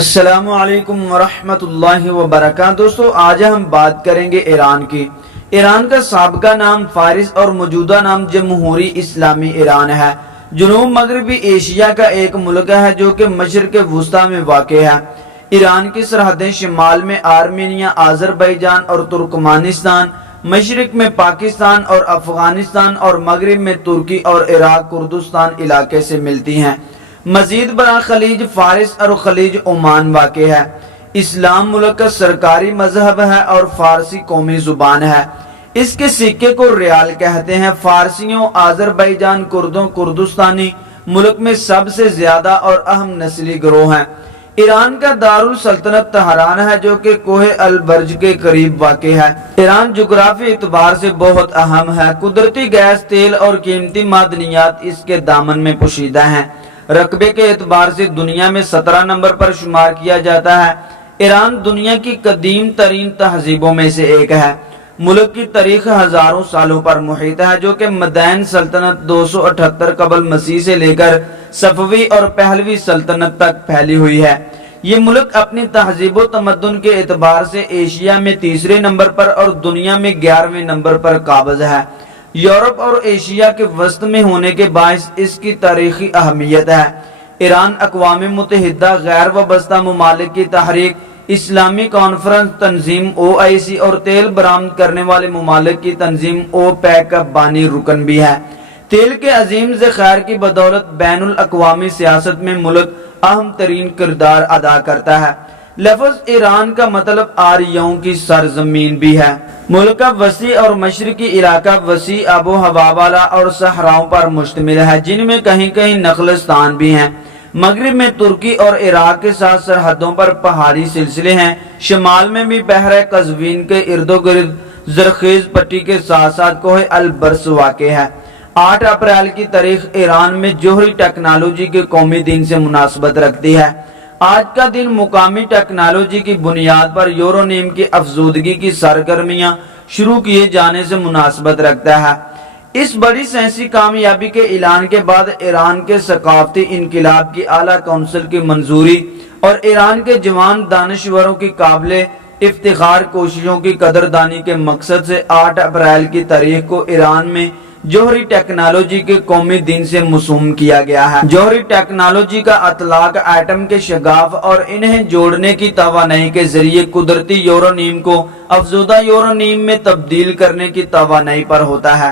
السلام علیکم ورحمۃ اللہ وبرکاتہ۔ دوستو آج ہم بات کریں گے ایران کی۔ ایران کا سابقہ نام فارس اور موجودہ نام جمہوری اسلامی ایران ہے۔ جنوب مغربی ایشیا کا ایک ملک ہے جو کہ مشرق وسطی میں واقع ہے۔ ایران کی سرحدیں شمال میں آرمینیا، آذربائیجان اور ترکمانستان، مشرق میں پاکستان اور افغانستان اور مغرب میں ترکی اور عراق کردستان علاقے سے ملتی ہیں۔ مزید برآں خلیج فارس اور خلیج عمان واقع ہے۔ اسلام ملک کا سرکاری مذہب ہے اور فارسی قومی زبان ہے۔ اس کے سکے کو ریال کہتے ہیں۔ فارسیوں، آذربائیجان کردوں، کردستانی ملک میں سب سے زیادہ اور اہم نسلی گروہ ہیں۔ ایران کا دارالسلطنت تہران ہے جو کہ کوہ البرج کے قریب واقع ہے۔ ایران جغرافی اعتبار سے بہت اہم ہے۔ قدرتی گیس، تیل اور قیمتی معدنیات اس کے دامن میں پوشیدہ ہیں۔ رقبے کے اعتبار سے دنیا میں 17 نمبر پر شمار کیا جاتا ہے۔ ایران دنیا کی قدیم ترین تہذیبوں میں سے ایک ہے۔ ملک کی تاریخ ہزاروں سالوں پر محیط ہے جو کہ مدائن سلطنت 278 قبل مسیح سے لے کر صفوی اور پہلوی سلطنت تک پھیلی ہوئی ہے۔ یہ ملک اپنی تہذیب و تمدن کے اعتبار سے ایشیا میں تیسرے نمبر پر اور دنیا میں 11ویں نمبر پر قابض ہے۔ یورپ اور ایشیا کے وسط میں ہونے کے باعث اس کی تاریخی اہمیت ہے۔ ایران اقوام متحدہ، غیر وابستہ ممالک کی تحریک، اسلامی کانفرنس تنظیم OIC اور تیل برآمد کرنے والے ممالک کی تنظیم OPEC کا بانی رکن بھی ہے۔ تیل کے عظیم ذخائر کی بدولت بین الاقوامی سیاست میں ملک اہم ترین کردار ادا کرتا ہے۔ لفظ ایران کا مطلب آریوں کی سرزمین بھی ہے۔ ملک کا وسیع اور مشرقی علاقہ وسیع آب و ہوا والا اور صحراؤں پر مشتمل ہے جن میں کہیں کہیں نخلستان بھی ہیں۔ مغرب میں ترکی اور عراق کے ساتھ سرحدوں پر پہاڑی سلسلے ہیں۔ شمال میں بھی بحر قزوین کے ارد گرد زرخیز پٹی کے ساتھ ساتھ کوہ البرز واقع ہے۔ 8 اپریل کی تاریخ ایران میں جوہری ٹیکنالوجی کے قومی دن سے مناسبت رکھتی ہے۔ آج کا دن مقامی ٹیکنالوجی کی بنیاد پر یورانیم کی افزودگی کی سرگرمیاں شروع کیے جانے سے مناسبت رکھتا ہے۔ اس بڑی سائنسی کامیابی کے اعلان کے بعد ایران کے ثقافتی انقلاب کی اعلیٰ کونسل کی منظوری اور ایران کے جوان دانشوروں کی قابل افتخار کوششوں کی قدردانی کے مقصد سے 8 اپریل کی تاریخ کو ایران میں جوہری ٹیکنالوجی کے قومی دن سے موسوم کیا گیا ہے۔ جوہری ٹیکنالوجی کا اطلاق ایٹم کے شگاف اور انہیں جوڑنے کی توانائی کے ذریعے قدرتی یورانیم کو افزودہ یورانیم میں تبدیل کرنے کی توانائی پر ہوتا ہے۔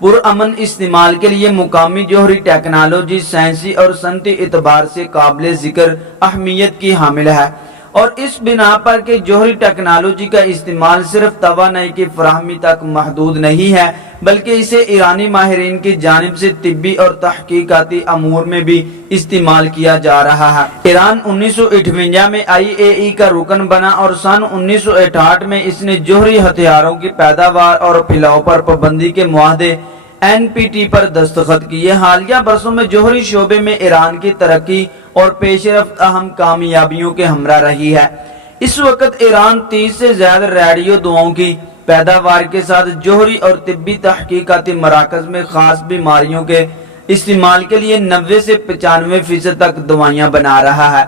پرامن استعمال کے لیے مقامی جوہری ٹیکنالوجی سائنسی اور صنعتی اعتبار سے قابل ذکر اہمیت کی حامل ہے، اور اس بنا پر کہ جوہری ٹیکنالوجی کا استعمال صرف توانائی کی فراہمی تک محدود نہیں ہے بلکہ اسے ایرانی ماہرین کی جانب سے طبی اور تحقیقاتی امور میں بھی استعمال کیا جا رہا ہے۔ ایران 1958 میں IAEA کا رکن بنا اور سن 1968 میں اس نے جوہری ہتھیاروں کی پیداوار اور پھیلاؤ پر پابندی کے معاہدے NPT پر دستخط کیے۔ حالیہ برسوں میں جوہری شعبے میں ایران کی ترقی اور پیش رفت اہم کامیابیوں کے ہمراہ رہی ہے۔ اس وقت ایران 30 سے زیادہ ریڈیو دواؤں کی پیداوار کے ساتھ جوہری اور طبی تحقیقاتی مراکز میں خاص بیماریوں کے استعمال کے لیے 90 سے 95% تک دوائیاں بنا رہا ہے۔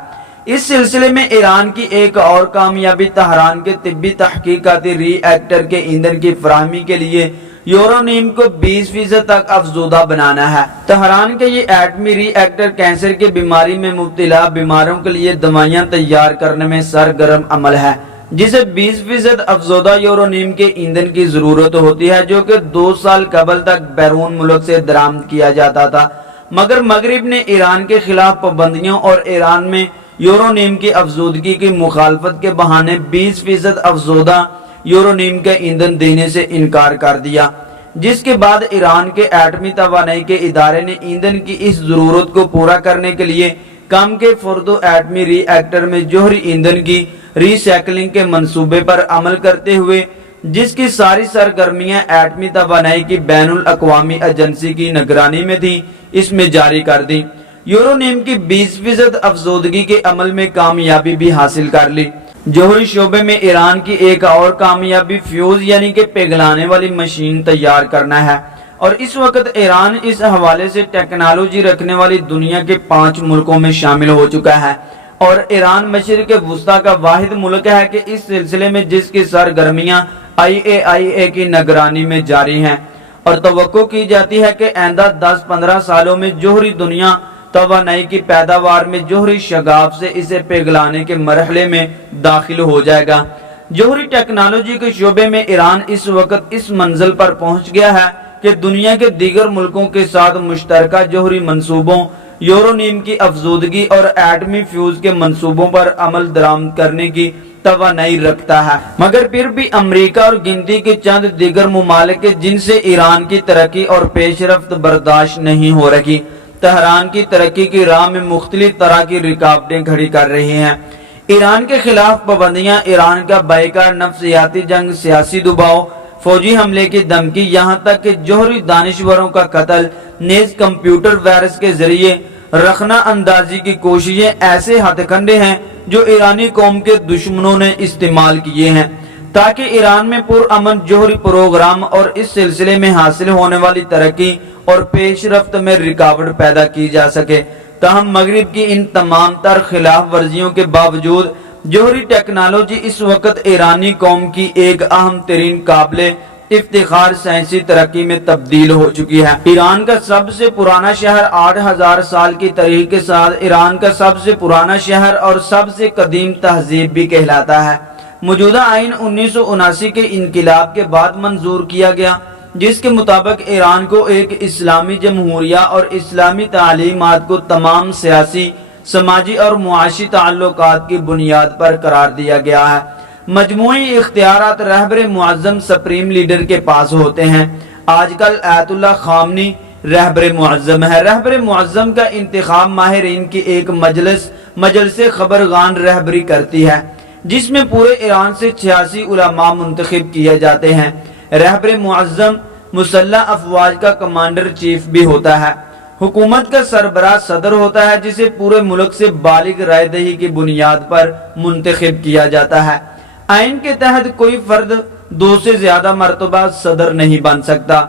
اس سلسلے میں ایران کی ایک اور کامیابی تہران کے طبی تحقیقاتی ری ایکٹر کے ایندھن کی فراہمی کے لیے یورانیم کو 20% تک افزودہ بنانا ہے۔ تہران کے یہ ایٹمی ری ایکٹر کینسر کی بیماری میں مبتلا بیماروں کے لیے دوائیاں تیار کرنے میں سرگرم عمل ہے، جسے 20% افزودہ یورانیم کے ایندھن کی ضرورت ہوتی ہے جو کہ 2 سال قبل تک بیرون ملک سے درآمد کیا جاتا تھا، مگر مغرب نے ایران کے خلاف پابندیوں اور ایران میں یورانیم کی افزودگی کی مخالفت کے بہانے 20% افزودہ یورانیم کا ایندھن دینے سے انکار کر دیا، جس کے بعد ایران کے ایٹمی توانائی کے ادارے نے ایندھن کی اس ضرورت کو پورا کرنے کے لیے کم کے فردو ایٹمی ری ایکٹر میں جوہری ایندھن کی ری سائیکلنگ کے منصوبے پر عمل کرتے ہوئے، جس کی ساری سرگرمیاں ایٹمی توانائی کی بین الاقوامی ایجنسی کی نگرانی میں تھی، اس میں جاری کر دی۔ یورانیم کی 20% افزودگی کے عمل میں کامیابی بھی حاصل کر لی۔ جوہری شعبے میں ایران کی ایک اور کامیابی فیوز یعنی کہ پگھلانے والی مشین تیار کرنا ہے، اور اس وقت ایران اس حوالے سے ٹیکنالوجی رکھنے والی دنیا کے 5 ملکوں میں شامل ہو چکا ہے اور ایران مشرق وسطیٰ کا واحد ملک ہے کہ اس سلسلے میں جس کی سرگرمیاں IAEA کی نگرانی میں جاری ہیں، اور توقع کی جاتی ہے کہ آئندہ 10-15 سالوں میں جوہری دنیا توانائی کی پیداوار میں جوہری شگاف سے اسے پگھلانے کے مرحلے میں داخل ہو جائے گا۔ جوہری ٹیکنالوجی کے شعبے میں ایران اس وقت اس منزل پر پہنچ گیا ہے کہ دنیا کے دیگر ملکوں کے ساتھ مشترکہ جوہری منصوبوں، یورونیم کی افزودگی اور ایٹمی فیوز کے منصوبوں پر عمل درآمد کرنے کی توانائی رکھتا ہے، مگر پھر بھی امریکہ اور گنتی کے چند دیگر ممالک جن سے ایران کی ترقی اور پیش رفت برداشت نہیں ہو رہی، تہران کی ترقی کی راہ میں مختلف طرح کی رکاوٹیں کھڑی کر رہی ہیں۔ ایران کے خلاف پابندیاں، ایران کا بائیکاٹ، نفسیاتی جنگ، سیاسی دباؤ، فوجی حملے کی دھمکی، یہاں تک کہ جوہری دانشوروں کا قتل، نیز کمپیوٹر وائرس کے ذریعے رخنہ اندازی کی کوششیں ایسے ہتھ کنڈے ہیں جو ایرانی قوم کے دشمنوں نے استعمال کیے ہیں تاکہ ایران میں پرامن جوہری پروگرام اور اس سلسلے میں حاصل ہونے والی ترقی اور پیش رفت میں رکاوٹ پیدا کی جا سکے۔ تاہم مغرب کی ان تمام تر خلاف ورزیوں کے باوجود جوہری ٹیکنالوجی اس وقت ایرانی قوم کی ایک اہم ترین قابل افتخار سائنسی ترقی میں تبدیل ہو چکی ہے۔ ایران کا سب سے پرانا شہر 8000 سال کی تاریخ کے ساتھ ایران کا سب سے پرانا شہر اور سب سے قدیم تہذیب بھی کہلاتا ہے۔ موجودہ آئین 1979 کے انقلاب کے بعد منظور کیا گیا، جس کے مطابق ایران کو ایک اسلامی جمہوریہ اور اسلامی تعلیمات کو تمام سیاسی، سماجی اور معاشی تعلقات کی بنیاد پر قرار دیا گیا ہے۔ مجموعی اختیارات رہبر معظم سپریم لیڈر کے پاس ہوتے ہیں۔ آج کل آیت اللہ خامنی رہبر معظم ہے۔ رہبر معظم کا انتخاب ماہرین کی ایک مجلس خبرگان رہبری کرتی ہے، جس میں پورے ایران سے 86 علماء منتخب کیے جاتے ہیں۔ رہبر معظم مسلح افواج کا کمانڈر چیف بھی ہوتا ہے۔ حکومت کا سربراہ صدر ہوتا ہے، جسے پورے ملک سے بالغ رائے دہی کی بنیاد پر منتخب کیا جاتا ہے۔ آئین کے تحت کوئی فرد 2 سے زیادہ مرتبہ صدر نہیں بن سکتا۔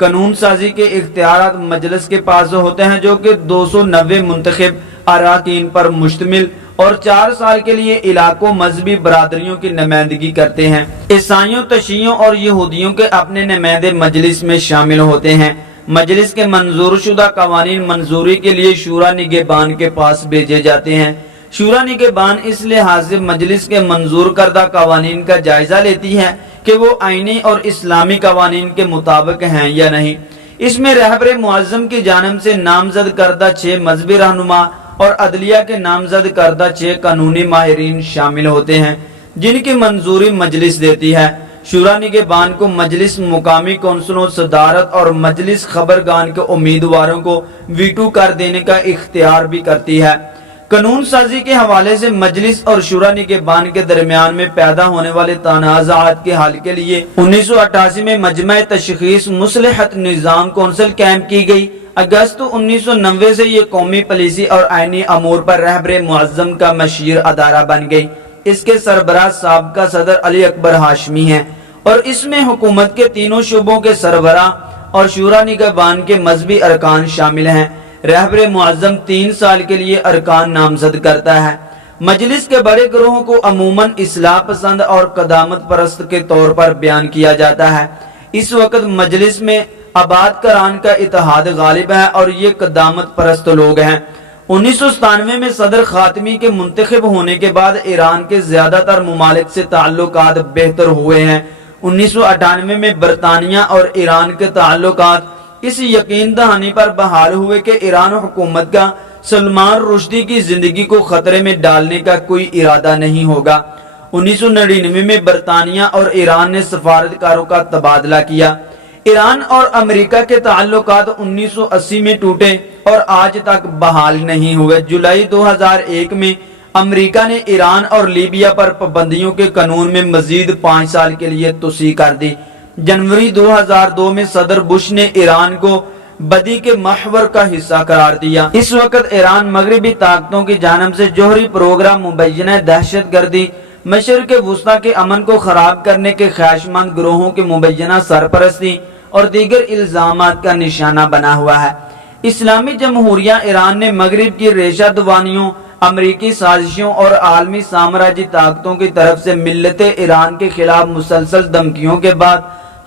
قانون سازی کے اختیارات مجلس کے پاس ہوتے ہیں، جو کہ 290 منتخب اراکین پر مشتمل اور 4 سال کے لیے علاقوں، مذہبی برادریوں کی نمائندگی کرتے ہیں۔ عیسائیوں، تشیعوں اور یہودیوں کے اپنے نمائندے مجلس میں شامل ہوتے ہیں۔ مجلس کے منظور شدہ قوانین منظوری کے لیے شورا نگہبان کے پاس بھیجے جاتے ہیں۔ شورا نگہبان اس لحاظ سے مجلس کے منظور کردہ قوانین کا جائزہ لیتی ہے کہ وہ آئینی اور اسلامی قوانین کے مطابق ہیں یا نہیں۔ اس میں رہبر معظم کی جانب سے نامزد کردہ 6 مذہبی رہنما اور عدلیہ کے نامزد کردہ 6 قانونی ماہرین شامل ہوتے ہیں، جن کی منظوری مجلس دیتی ہے۔ شورا نگہبان کو مجلس مقامی کونسلوں، صدارت اور مجلس خبرگان کے امیدواروں کو ویٹو کر دینے کا اختیار بھی کرتی ہے۔ قانون سازی کے حوالے سے مجلس اور شورا نگہبان کے درمیان میں پیدا ہونے والے تنازعات کے حل کے لیے 1988 میں مجمع تشخیص مصلحت نظام کونسل قائم کی گئی۔ اگست 1990 سے یہ قومی پالیسی اور آئینی امور پر رہبر معظم کا مشیر ادارہ بن گئی۔ اس کے سربراہ سابقہ صدر علی اکبر ہاشمی ہیں اور اس میں حکومت کے تینوں شعبوں کے سربراہ اور شورا نگہبان کے مذہبی ارکان شامل ہیں۔ رہبر معظم 3 سال کے لیے ارکان نامزد کرتا ہے۔ مجلس کے بڑے گروہوں کو عموماً اصلاح پسند اور قدامت پرست کے طور پر بیان کیا جاتا ہے۔ اس وقت مجلس میں آباد کران کا اتحاد غالب ہے اور یہ قدامت پرست لوگ ہیں۔ 1997 میں صدر خاتمی کے منتخب ہونے کے بعد ایران کے زیادہ تر ممالک سے تعلقات بہتر ہوئے ہیں۔ 1998 میں برطانیہ اور ایران کے تعلقات اس یقین دہانی پر بحال ہوئے کہ ایران حکومت کا سلمان رشدی کی زندگی کو خطرے میں ڈالنے کا کوئی ارادہ نہیں ہوگا۔ 1999 میں برطانیہ اور ایران نے سفارتکاروں کا تبادلہ کیا۔ ایران اور امریکہ کے تعلقات 1980 میں ٹوٹے اور آج تک بحال نہیں ہوئے۔ جولائی 2001 میں امریکہ نے ایران اور لیبیا پر پابندیوں کے قانون میں مزید 5 سال کے لیے توسیع کر دی۔ جنوری 2002 میں صدر بش نے ایران کو بدی کے محور کا حصہ قرار دیا۔ اس وقت ایران مغربی طاقتوں کی جانب سے جوہری پروگرام، مبینہ دہشت گردی، مشرق وسطیٰ کے امن کو خراب کرنے کے خواہشمند گروہوں کی مبینہ سرپرستی اور دیگر الزامات کا نشانہ بنا ہوا ہے۔ اسلامی جمہوریہ ایران نے مغرب کی ریشہ دوانیوں، امریکی سازشوں اور عالمی سامراجی طاقتوں کی طرف سے ملت ایران کے خلاف مسلسل دھمکیوں کے بعد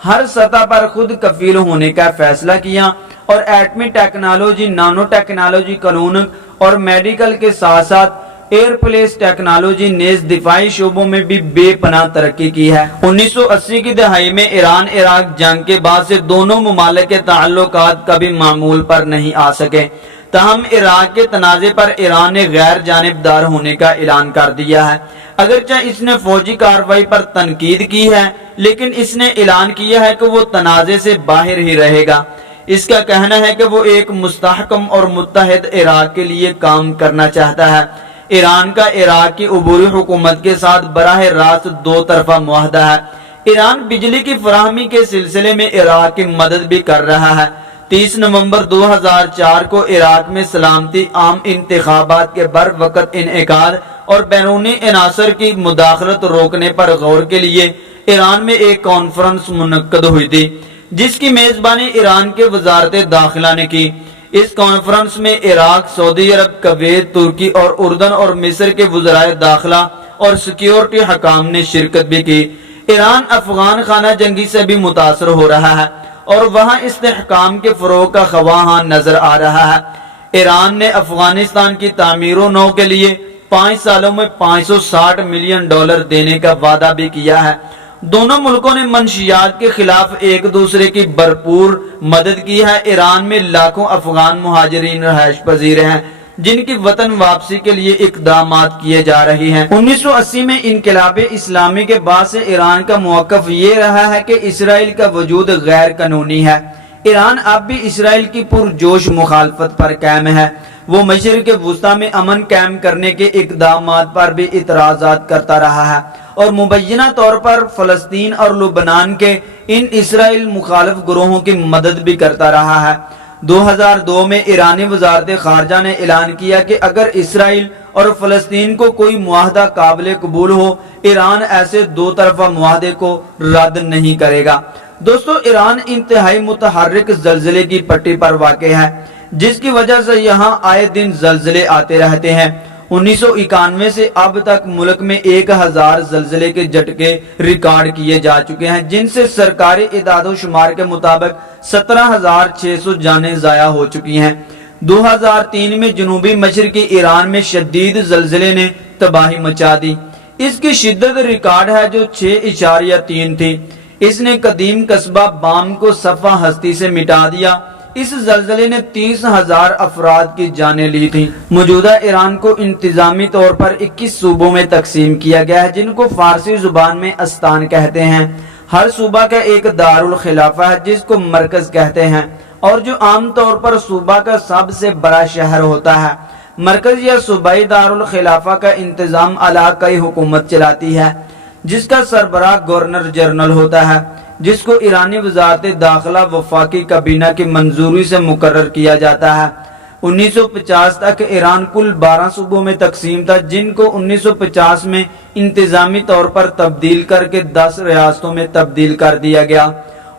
ہر سطح پر خود کفیل ہونے کا فیصلہ کیا اور ایٹمی ٹیکنالوجی، نانو ٹیکنالوجی، قانون اور میڈیکل کے ساتھ ساتھ ایئر پلیس ٹیکنالوجی نیز دفاعی شعبوں میں بھی بے پناہ ترقی کی ہے۔ 1980 کی دہائی میں ایران عراق جنگ کے بعد سے دونوں ممالک کے تعلقات کبھی معمول پر نہیں آ سکے، تاہم عراق کے تنازع پر ایران نے غیر جانبدار ہونے کا اعلان کر دیا ہے۔ اگرچہ اس نے فوجی کارروائی پر تنقید کی ہے، لیکن اس نے اعلان کیا ہے کہ وہ تنازع سے باہر ہی رہے گا۔ اس کا کہنا ہے کہ وہ ایک مستحکم اور متحد عراق کے لیے کام کرنا چاہتا ہے۔ ایران کا عراق کی عبوری حکومت کے ساتھ براہ راست دو طرفہ معاہدہ ہے۔ ایران بجلی کی فراہمی کے سلسلے میں عراق کی مدد بھی کر رہا ہے۔ 30 نومبر 2004 کو عراق میں سلامتی، عام انتخابات کے بروقت انعقاد اور بیرونی عناصر کی مداخلت روکنے پر غور کے لیے ایران میں ایک کانفرنس منعقد ہوئی تھی، جس کی میزبانی ایران کے وزارت داخلہ نے کی۔ اس کانفرنس میں عراق، سعودی عرب، کویت، ترکی اور اردن اور مصر کے وزرائے داخلہ اور سیکیورٹی حکام نے شرکت بھی کی۔ ایران افغان خانہ جنگی سے بھی متاثر ہو رہا ہے اور وہاں استحکام کے فروغ کا خواہاں نظر آ رہا ہے۔ ایران نے افغانستان کی تعمیر و نو کے لیے 5 سالوں میں $560 ملین دینے کا وعدہ بھی کیا ہے۔ دونوں ملکوں نے منشیات کے خلاف ایک دوسرے کی بھرپور مدد کی ہے۔ ایران میں لاکھوں افغان مہاجرین رہائش پذیر ہیں، جن کی وطن واپسی کے لیے اقدامات کیے جا رہے ہیں۔ 1980 میں انقلاب اسلامی کے بعد سے ایران کا موقف یہ رہا ہے کہ اسرائیل کا وجود غیر قانونی ہے۔ ایران اب بھی اسرائیل کی پرجوش مخالفت پر قائم ہے۔ وہ مشرق وسطی میں امن قائم کرنے کے اقدامات پر بھی اعتراضات کرتا رہا ہے اور مبینہ طور پر فلسطین اور لبنان کے ان اسرائیل مخالف گروہوں کی مدد بھی کرتا رہا ہے۔ 2002 میں ایرانی وزارت خارجہ نے اعلان کیا کہ اگر اسرائیل اور فلسطین کو کوئی معاہدہ قابل قبول ہو، ایران ایسے دو طرفہ معاہدے کو رد نہیں کرے گا۔ دوستو، ایران انتہائی متحرک زلزلے کی پٹی پر واقع ہے، جس کی وجہ سے یہاں آئے دن زلزلے آتے رہتے ہیں۔ 1991 سے اب تک ملک میں 1000 زلزلے کے جھٹکے ریکارڈ کیے جا چکے ہیں، جن سے سرکاری اعداد و شمار کے مطابق 17,600 جانیں ضائع ہو چکی ہیں۔ 2003 میں جنوبی مشرقی ایران میں شدید زلزلے نے تباہی مچا دی۔ اس کی شدت ریکارڈ ہے جو 6.3 تھی۔ اس نے قدیم قصبہ بام کو صفحہ ہستی سے مٹا دیا۔ اس زلزلے نے 30,000 افراد کی جانیں لی تھیں۔ موجودہ ایران کو انتظامی طور پر 21 صوبوں میں تقسیم کیا گیا ہے، جن کو فارسی زبان میں استان کہتے ہیں۔ ہر صوبہ کا ایک دارالخلافہ ہے، جس کو مرکز کہتے ہیں، اور جو عام طور پر صوبہ کا سب سے بڑا شہر ہوتا ہے۔ مرکز یا صوبائی دارالخلافہ کا انتظام علاقائی حکومت چلاتی ہے، جس کا سربراہ گورنر جنرل ہوتا ہے، جس کو ایرانی وزارت داخلہ وفاقی کابینہ کی منظوری سے مقرر کیا جاتا ہے۔ 1950 تک ایران کل 12 صوبوں میں تقسیم تھا، جن کو 1950 میں انتظامی طور پر تبدیل کر کے 10 ریاستوں میں تبدیل کر دیا گیا۔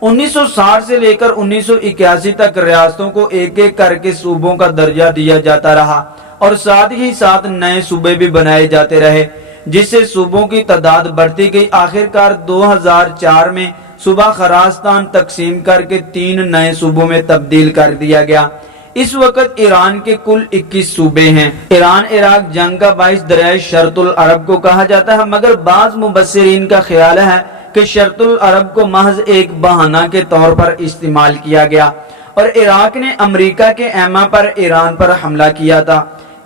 1960 سے لے کر 1981 تک ریاستوں کو ایک ایک کر کے صوبوں کا درجہ دیا جاتا رہا اور ساتھ ہی ساتھ نئے صوبے بھی بنائے جاتے رہے، جس سے صوبوں کی تعداد بڑھتی گئی۔ آخرکار 2004 میں صوبہ خراسان تقسیم کر کے 3 نئے صوبوں میں تبدیل کر دیا گیا۔ اس وقت ایران کے کل 21 صوبے ہیں۔ ایران عراق جنگ کا باعث دریائے شرط العرب کو کہا جاتا ہے، مگر بعض مبصرین کا خیال ہے کہ شرط العرب کو محض ایک بہانہ کے طور پر استعمال کیا گیا اور عراق نے امریکہ کے ایما پر ایران پر حملہ کیا تھا۔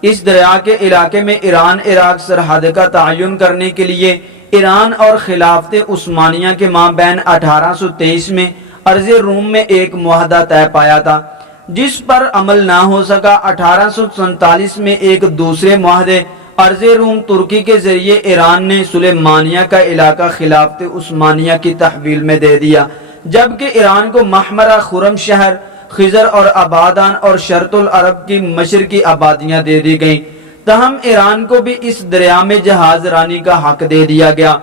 اس دریا کے علاقے میں ایران عراق سرحد کا تعین کرنے کے لیے ایران اور خلافت عثمانیہ کے مابین 1823 میں ارض روم میں ایک معاہدہ طے پایا تھا، جس پر عمل نہ ہو سکا۔ 1847 میں ایک دوسرے معاہدے ارض روم ترکی کے ذریعے ایران نے سلیمانیہ کا علاقہ خلافت عثمانیہ کی تحویل میں دے دیا، جبکہ ایران کو محمرہ، خرم شہر، خزر اور آبادان اور شرط العرب کی مشرقی آبادیاں دے دی گئیں۔ تاہم ایران کو بھی اس دریا میں جہاز رانی کا حق دے دیا گیا۔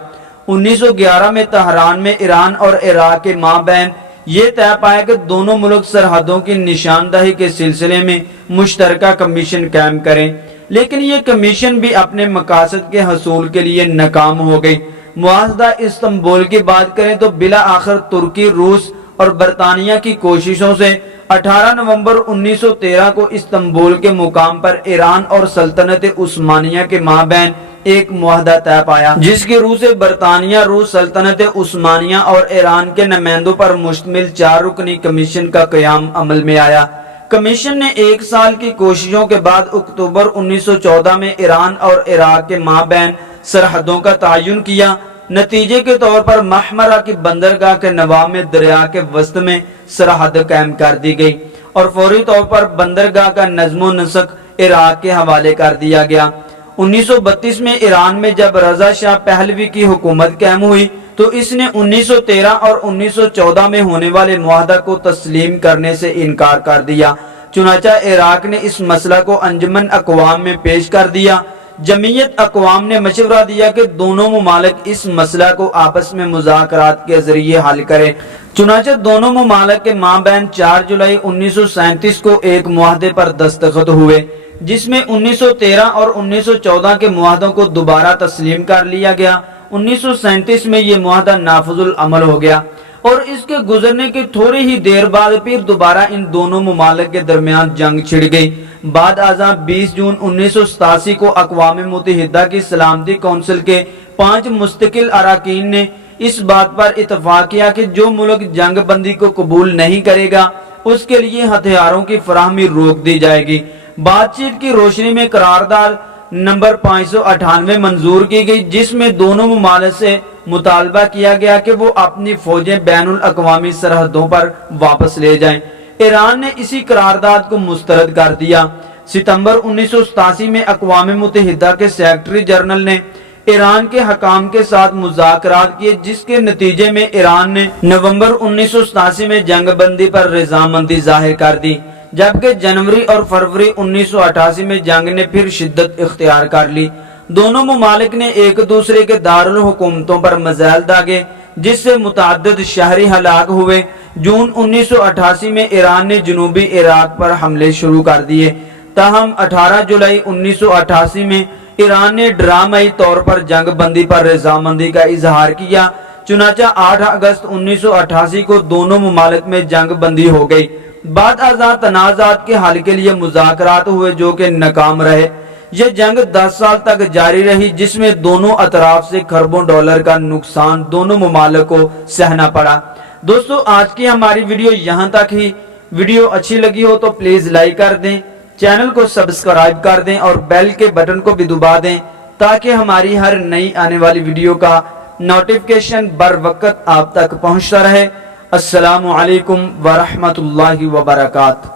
1911 میں تہران میں ایران اور عراق کے مابین یہ طے پایا کہ دونوں ملک سرحدوں کی نشاندہی کے سلسلے میں مشترکہ کمیشن قائم کریں۔ لیکن یہ کمیشن بھی اپنے مقاصد کے حصول کے لیے ناکام ہو گئی۔ معاہدہ استنبول کی بات کریں تو بالآخر ترکی، روس اور برطانیہ کی کوششوں سے 18 نومبر 1913 کو استنبول کے مقام پر ایران اور سلطنت عثمانیہ کے مابین ایک معاہدہ طے پایا، جس کی روح سے برطانیہ، روس، سلطنت عثمانیہ اور ایران کے نمائندوں پر مشتمل 4 رکنی کمیشن کا قیام عمل میں آیا۔ کمیشن نے 1 سال کی کوششوں کے بعد اکتوبر 1914 میں ایران اور عراق کے مابین سرحدوں کا تعین کیا۔ نتیجے کے طور پر محمرہ کی بندرگاہ کے نواح میں دریا کے وسط میں سرحد قائم کر دی گئی اور فوری طور پر بندرگاہ کا نظم و نسق عراق کے حوالے کر دیا گیا۔ 1932 میں ایران میں جب رضا شاہ پہلوی کی حکومت قائم ہوئی تو اس نے 1913 اور 1914 میں ہونے والے معاہدہ کو تسلیم کرنے سے انکار کر دیا۔ چنانچہ عراق نے اس مسئلہ کو انجمن اقوام میں پیش کر دیا۔ جمعیت اقوام نے مشورہ دیا کہ دونوں ممالک اس مسئلہ کو آپس میں مذاکرات کے ذریعے حل کریں۔ چنانچہ دونوں ممالک کے مابین 4 جولائی 1937 کو ایک معاہدے پر دستخط ہوئے، جس میں 1913 اور 1914 کے معاہدوں کو دوبارہ تسلیم کر لیا گیا۔ 1937 میں یہ معاہدہ نافذ العمل ہو گیا اور اس کے گزرنے کے تھوڑی ہی دیر بعد پھر دوبارہ ان دونوں ممالک کے درمیان جنگ چھڑ گئی۔ بعد ازاں 20 جون 1987 کو اقوام متحدہ کی سلامتی کونسل کے 5 مستقل اراکین نے اس بات پر اتفاق کیا کہ جو ملک جنگ بندی کو قبول نہیں کرے گا اس کے لیے ہتھیاروں کی فراہمی روک دی جائے گی۔ بات چیت کی روشنی میں قرارداد نمبر 598 منظور کی گئی، جس میں دونوں ممالک سے مطالبہ کیا گیا کہ وہ اپنی فوجیں بین الاقوامی سرحدوں پر واپس لے جائیں۔ ایران نے اسی قرارداد کو مسترد کر دیا۔ ستمبر 1987 میں اقوام متحدہ کے سیکرٹری جنرل نے ایران کے حکام کے ساتھ مذاکرات کیے، جس کے نتیجے میں ایران نے نومبر 1987 میں جنگ بندی پر رضامندی ظاہر کر دی، جبکہ جنوری اور فروری 1988 میں جنگ نے پھر شدت اختیار کر لی۔ دونوں ممالک نے ایک دوسرے کے دارالحکومتوں پر میزائل داغے، جس سے متعدد شہری ہلاک ہوئے۔ جون 1988 میں ایران نے جنوبی عراق پر حملے شروع کر دیے، تاہم 18 جولائی 1988 میں ایران نے ڈرامائی طور پر جنگ بندی پر رضامندی کا اظہار کیا۔ چنانچہ 8 اگست 1988 کو دونوں ممالک میں جنگ بندی ہو گئی۔ بعد ازاں تنازعات کے حل کے لیے مذاکرات ہوئے جو کہ ناکام رہے۔ یہ جنگ 10 سال تک جاری رہی، جس میں دونوں اطراف سے کھربوں ڈالر کا نقصان دونوں ممالک کو سہنا پڑا۔ دوستو، آج کی ہماری ویڈیو یہاں تک ہی۔ ویڈیو اچھی لگی ہو تو پلیز لائک کر دیں، چینل کو سبسکرائب کر دیں اور بیل کے بٹن کو بھی دبا دیں تاکہ ہماری ہر نئی آنے والی ویڈیو کا نوٹیفیکیشن بر وقت آپ تک پہنچتا رہے۔ السلام علیکم ورحمۃ اللہ وبرکاتہ۔